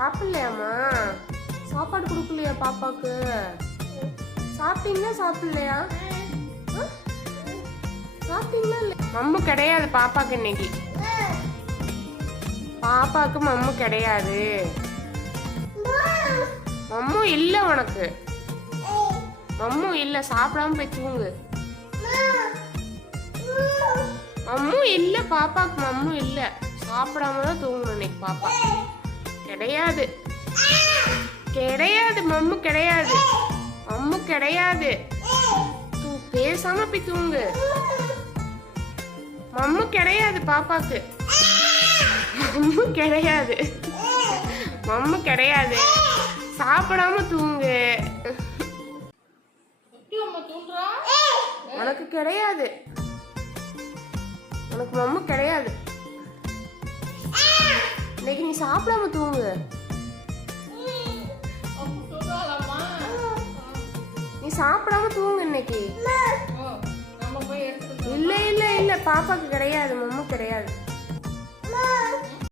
சாப்பிடலையாம்மா? சாப்பாடு கொடுக்கலையா பாப்பாக்கு? சாப்பிட்டீங்களா சாப்பிடலையா? சாப்பிட்டீங்களா இல்லையா? மம்மு கிடையாது பாப்பாக்கு இன்னைக்கு. பாப்பாக்கு மம்மு கிடையாது. மம்மு இல்ல உனக்கு. மம்மு இல்ல, சாப்பிடாம போய் தூங்கு. மம்மு இல்ல பாப்பாக்கு, மம்மு இல்ல. சாப்பிடாம தான் தூங்கணும் இன்னைக்கு பாப்பா. கிடையாது கிடையாது, மம்மு கிடையாது. மம்மு கிடையாது. பேசாம போய் தூங்கு. மம்மு கிடையாது பாப்பாக்கு. மம்மு கிடையாது. மம்மு கிடையாது. சாப்பிடாம தூங்கு. உனக்கு கிடையாது. உனக்கு மம்மு கிடையாது. இன்னைக்கு நீ சாப்பிடாம தூங்கு. நீ சாப்பிடாம தூங்கு இன்னைக்கு. இல்ல இல்ல இல்ல, பாப்பாக்கு கிடையாது, மம்மு கிடையாது.